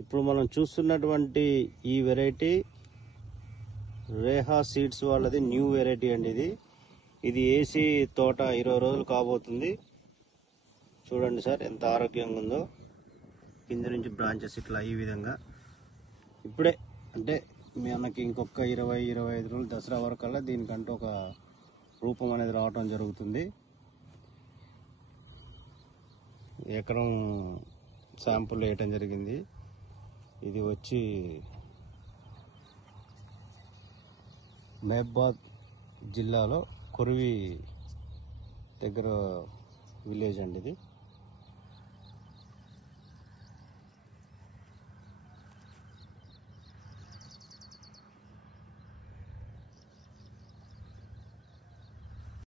ఇప్పుడు మనం చూస్తున్నటువంటి ఈ వెరైటీ రేహా సీడ్స్ వాళ్ళది న్యూ వెరైటీ అండి. ఇది ఏసీ తోట 20 రోజులు కాబోతుంది. చూడండి సార్ ఎంత ఆరోగ్యంగా ఉందో. కింద నుంచి బ్రాంచెస్ ఇట్లా ఈ విధంగా ఇప్పుడే అంటే మనకి ఇంకొక 20-25 రోజులు దసరా వరకల్లా దీనికంటూ ఒక రూపం అనేది రావటం జరుగుతుంది. ఎకరం శాంపుల్ వేయటం జరిగింది. ఇది వచ్చి మహబాద్ జిల్లాలో కొరివి దగ్గర విలేజ్ అండి ఇది.